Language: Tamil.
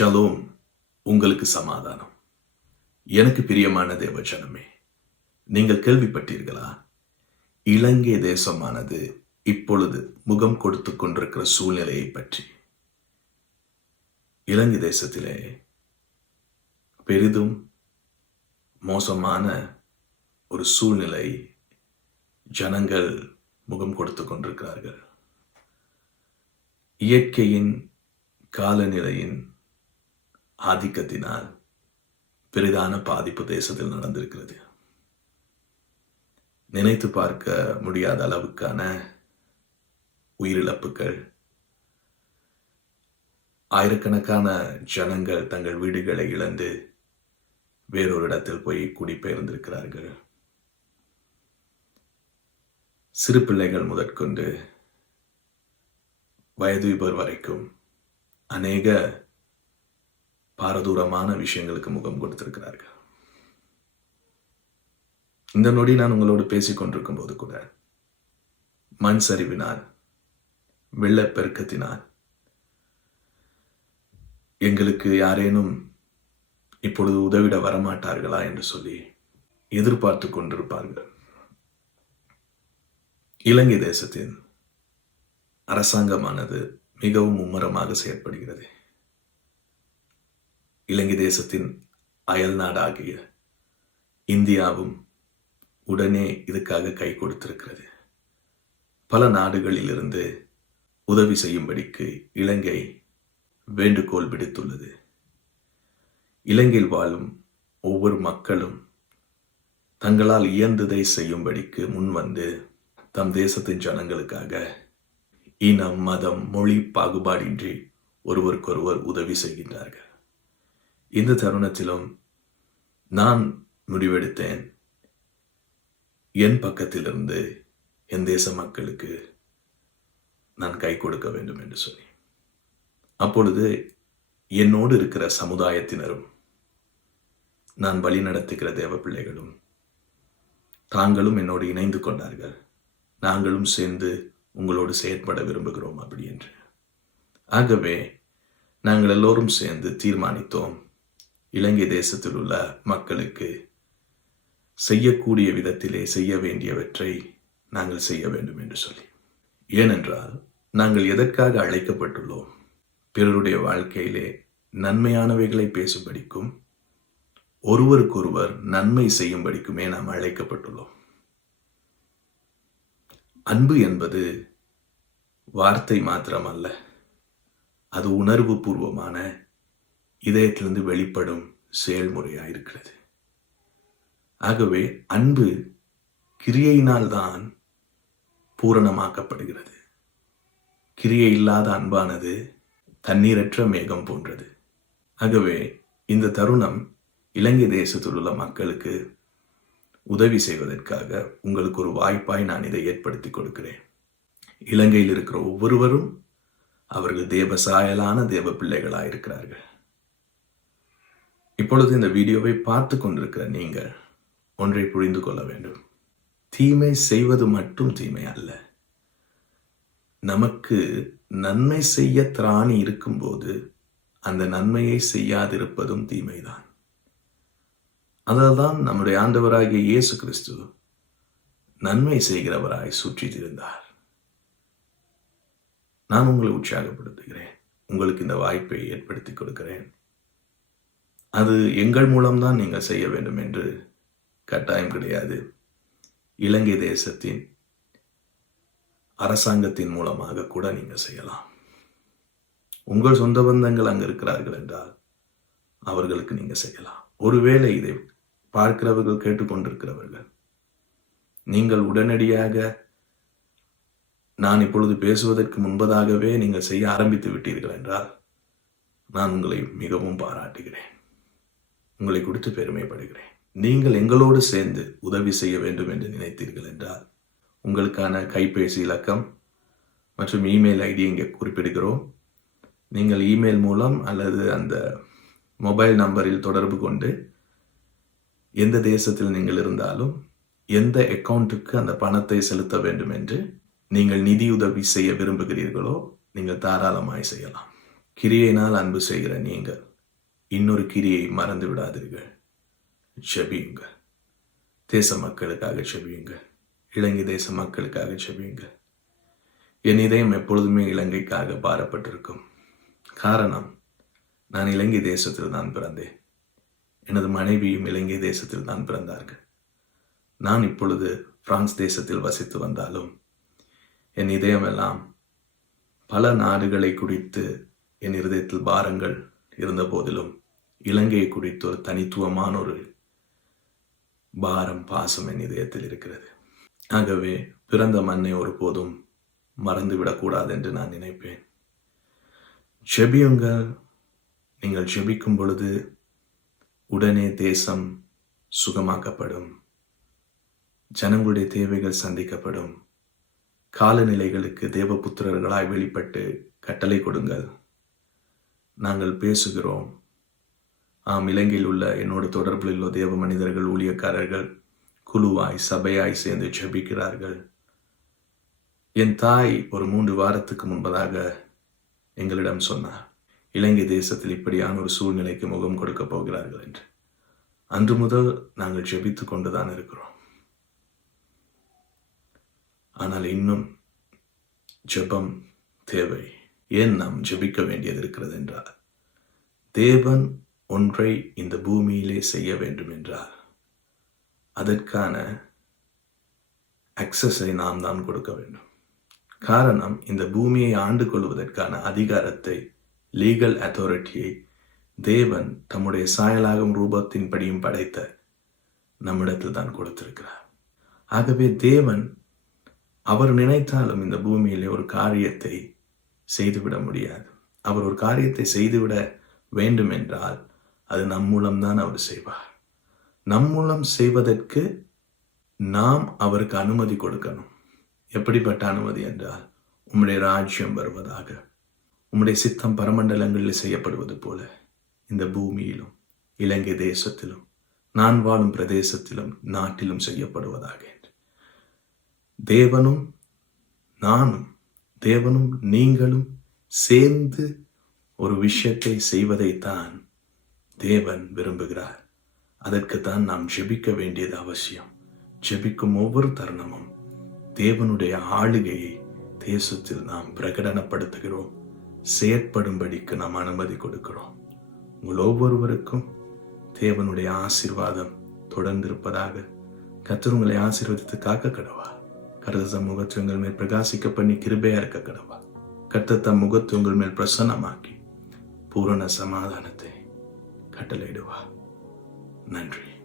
ஷலோம் உங்களுக்கு சமாதானம். எனக்கு பிரியமான தேவஜனமே நீங்கள் கேள்விப்பட்டீர்களா? இலங்கை தேசமானது இப்பொழுது முகம் கொடுத்து கொண்டிருக்கிற சூழ்நிலையை பற்றி. இலங்கை தேசத்திலே பெரிதும் மோசமான ஒரு சூழ்நிலை ஜனங்கள் முகம் கொடுத்து கொண்டிருக்கிறார்கள். இயற்கையின் காலநிலையின் ஆதிக்கத்தினால் பெரிதான பாதிப்பு தேசத்தில் நடந்திருக்கிறது. நினைத்து பார்க்க முடியாத அளவுக்கான உயிரிழப்புகள். ஆயிரக்கணக்கான ஜனங்கள் தங்கள் வீடுகளை இழந்து வேறொரு இடத்தில் போய் குடிபெயர்ந்திருக்கிறார்கள். சிறு பிள்ளைகள் முதற்கொண்டு வயது வரைக்கும் அநேக பாரதூரமான விஷயங்களுக்கு முகம் கொடுத்திருக்கிறார்கள். இந்த நொடி நான் உங்களோடு பேசிக் கொண்டிருக்கும் போது கூட மண் சரிவினால் வெள்ளப்பெருக்கத்தினால் எங்களுக்கு யாரேனும் இப்பொழுது உதவிட வரமாட்டார்களா என்று சொல்லி எதிர்பார்த்து கொண்டிருப்பார்கள். இலங்கை தேசத்தின் அரசாங்கமானது மிகவும் மும்முரமாக செயற்படுகிறது. இலங்கை தேசத்தின் அயல் நாடாகிய இந்தியாவும் உடனே இதுக்காக கை கொடுத்திருக்கிறது. பல நாடுகளிலிருந்து உதவி செய்யும்படிக்கு இலங்கை வேண்டுகோள் விடுத்துள்ளது. இலங்கையில் வாழும் ஒவ்வொரு மக்களும் தங்களால் இயந்ததை செய்யும்படிக்கு முன்வந்து தம் தேசத்தின் ஜனங்களுக்காக இனம் மதம் மொழி பாகுபாடின்றி ஒருவருக்கொருவர் உதவி செய்கின்றார்கள். இந்த தருணத்திலும் நான் முடிவெடுத்தேன். என் பக்கத்திலிருந்து என் தேச மக்களுக்கு நான் கை கொடுக்க வேண்டும் என்று சொல்லி அப்பொழுது என்னோடு இருக்கிற சமுதாயத்தினரும் நான் வழி நடத்துகிற தேவ பிள்ளைகளும் தாங்களும் என்னோடு இணைந்து கொண்டார்கள். நாங்களும் சேர்ந்து உங்களோடு செயற்பட விரும்புகிறோம் அப்படி என்று. ஆகவே நாங்கள் எல்லோரும் சேர்ந்து தீர்மானித்தோம் இலங்கை தேசத்தில் உள்ள மக்களுக்கு செய்யக்கூடிய விதத்திலே செய்ய வேண்டியவற்றை நாங்கள் செய்ய வேண்டும் என்று சொல்லி. ஏனென்றால் நாங்கள் எதற்காக அழைக்கப்பட்டுள்ளோம்? பிறருடைய வாழ்க்கையிலே நன்மையானவைகளை பேசும்படிக்கும் ஒருவருக்கொருவர் நன்மை செய்யும்படிக்குமே நாம் அழைக்கப்பட்டுள்ளோம். அன்பு என்பது வார்த்தை மாத்திரமல்ல அது உணர்வு பூர்வமான இதயத்திலிருந்து வெளிப்படும் செயல்முறையாக இருக்கிறது ஆகவே அன்பு கிரியையினால்தான் பூரணமாக்கப்படுகிறது. கிரியை இல்லாத அன்பானது தண்ணீரற்ற மேகம் போன்றது. ஆகவே இந்த தருணம் இலங்கை தேசத்தில் உள்ள மக்களுக்கு உதவி செய்வதற்காக உங்களுக்கு ஒரு வாய்ப்பாய் நான் இதை ஏற்படுத்தி கொடுக்கிறேன். இலங்கையில் இருக்கிற ஒவ்வொருவரும் அவர்கள் தேவசாயலான தேவ பிள்ளைகளாக இருக்கிறார்கள் இப்பொழுது இந்த வீடியோவை பார்த்து கொண்டிருக்கிற நீங்கள் ஒன்றை புரிந்து கொள்ள வேண்டும். தீமை செய்வது மட்டும் தீமை அல்ல. நமக்கு நன்மை செய்ய திராணி இருக்கும்போது அந்த நன்மையை செய்யாதிருப்பதும் தீமைதான். அதனால்தான் நம்முடைய ஆண்டவராகிய இயேசு கிறிஸ்து நன்மை செய்கிறவராய் சுற்றித்திருந்தார் நான் உங்களை உற்சாகப்படுத்துகிறேன். உங்களுக்கு இந்த வாய்ப்பை ஏற்படுத்தி கொடுக்கிறேன். அது எங்கள் மூலம்தான் நீங்கள் செய்ய வேண்டும் என்று கட்டாயம் கிடையாது. இலங்கை தேசத்தின் அரசாங்கத்தின் மூலமாக கூட நீங்கள் செய்யலாம். உங்கள் சொந்த பந்தங்கள் அங்கே இருக்கிறார்கள் என்றால் அவர்களுக்கு நீங்கள் செய்யலாம். ஒருவேளை இதை பார்க்கிறவர்கள் கேட்டுக்கொண்டிருக்கிறவர்கள் நீங்கள் உடனடியாக நான் இப்பொழுது பேசுவதற்கு முன்பதாகவே நீங்கள் செய்ய ஆரம்பித்து விட்டீர்கள் என்றால் நான் உங்களை மிகவும் பாராட்டுகிறேன். உங்களை குறித்து பெருமைப்படுகிறேன். நீங்கள் எங்களோடு சேர்ந்து உதவி செய்ய வேண்டும் என்று நினைத்தீர்கள் என்றால் உங்களுக்கான கைபேசி இலக்கம் மற்றும் இமெயில் ஐடி இங்கே குறிப்பிடுகிறோம். நீங்கள் இமெயில் மூலம் அல்லது அந்த மொபைல் நம்பரில் தொடர்பு கொண்டு எந்த தேசத்தில் நீங்கள் இருந்தாலும் எந்த அக்கௌண்ட்டுக்கு அந்த பணத்தை செலுத்த வேண்டும் என்று நீங்கள் நிதியுதவி செய்ய விரும்புகிறீர்களோ நீங்கள் தாராளமாய் செய்யலாம். கிரியையினால் அன்பு செய்கிற நீங்கள். இன்னொரு கிரியை மறந்து விடாதீர்கள். ஜபியுங்க தேச மக்களுக்காக ஜபியுங்க இலங்கை தேச மக்களுக்காக ஜபியுங்க என் இதயம் எப்பொழுதுமே இலங்கைக்காக பாரப்பட்டிருக்கும். காரணம் நான் இலங்கை தேசத்தில் தான் பிறந்தேன். எனது மனைவியும் இலங்கை தேசத்தில் தான் பிறந்தார்கள். நான் இப்பொழுது பிரான்ஸ் தேசத்தில் வசித்து வந்தாலும் என் இதயமெல்லாம் பல நாடுகளை குறித்து என் இருதயத்தில் பாரங்கள் இருந்த போதிலும் இலங்கையை குறித்து ஒரு தனித்துவமான ஒரு பாரம் பாசம் என் இதயத்தில் இருக்கிறது. ஆகவே பிறந்த மண்ணை ஒருபோதும் மறந்துவிடக்கூடாது என்று நான் நினைப்பேன். செபியுங்கள். நீங்கள் செபிக்கும் பொழுது உடனே தேசம் சுகமாக்கப்படும். ஜனங்களுடைய தேவைகள் சந்திக்கப்படும். காலநிலைகளுக்கு தேவபுத்திரர்களாய் வெளிப்பட்டு கட்டளை கொடுங்கள். நாங்கள் பேசுகிறோம். ஆம் இலங்கையில் உள்ள என்னோட தொடர்பில் உள்ள தேவ மனிதர்கள் ஊழியக்காரர்கள் குழுவாய் சபையாய் சேர்ந்து ஜெபிக்கிறார்கள். என் தாய் ஒரு மூன்று வாரத்துக்கு முன்பதாக எங்களிடம் சொன்னார் இலங்கை தேசத்தில் இப்படியான ஒரு சூழ்நிலைக்கு முகம் கொடுக்க போகிறார்கள் என்று. அன்று முதல் நாங்கள் ஜெபித்து கொண்டுதான் இருக்கிறோம். ஆனால் இன்னும் ஜெபம் தேவை. ஏன் நாம் ஜெபிக்க வேண்டியது இருக்கிறது என்றால் தேவன் ஒன்றை இந்த பூமியிலே செய்ய வேண்டுமென்றார் அதற்கான அக்சஸை நாம் தான் கொடுக்க வேண்டும். காரணம் இந்த பூமியை ஆண்டு கொள்வதற்கான அதிகாரத்தை லீகல் அத்தாரிட்டியை தேவன் தம்முடைய சாயலாகும் ரூபத்தின்படியும் படைத்த நம்மிடத்தில் தான் கொடுத்திருக்கிறார். ஆகவே தேவன் அவர் நினைத்தாலும் இந்த பூமியிலே ஒரு காரியத்தை செய்துவிட முடியாது. அவர் ஒரு காரியத்தை செய்துவிட வேண்டும் என்றால் அது நம் மூலம்தான் அவர் செய்வார். நம் மூலம் செய்வதற்கு நாம் அவருக்கு அனுமதி கொடுக்கணும். எப்படிப்பட்ட அனுமதி என்றால் உம்முடைய ராஜ்யம் வருவதாக. உம்முடைய சித்தம் பரமண்டலங்களில் செய்யப்படுவது போல இந்த பூமியிலும் இலங்கை தேசத்திலும் நான் வாழும் பிரதேசத்திலும் நாட்டிலும் செய்யப்படுவதாக தேவனும் நானும் தேவனும் நீங்களும் சேர்ந்து ஒரு விஷயத்தை செய்வதைத்தான் தேவன் விரும்புகிறார். அதற்குத்தான் நாம் ஜெபிக்க வேண்டியது அவசியம். ஜெபிக்கும் ஒவ்வொரு தருணமும் தேவனுடைய ஆளுகையை தேசத்தில் நாம் பிரகடனப்படுத்துகிறோம். செயற்படும்படிக்கு நாம் அனுமதி கொடுக்கிறோம். உங்கள் ஒவ்வொருவருக்கும் தேவனுடைய ஆசிர்வாதம் தொடர்ந்து இருப்பதாக கத்தர் உங்களை ஆசீர்வதித்து காக்க கடவா கருத சமூகத்தை உங்கள் மேல் பிரகாசிக்க பண்ணி கிருபையா இருக்க கடவா கர்த்தர் தம் முகத்தை உங்கள் மேல் பிரசன்னமாக்கி பூரண சமாதானத்தை கட்டளையிடுவா. நன்றி.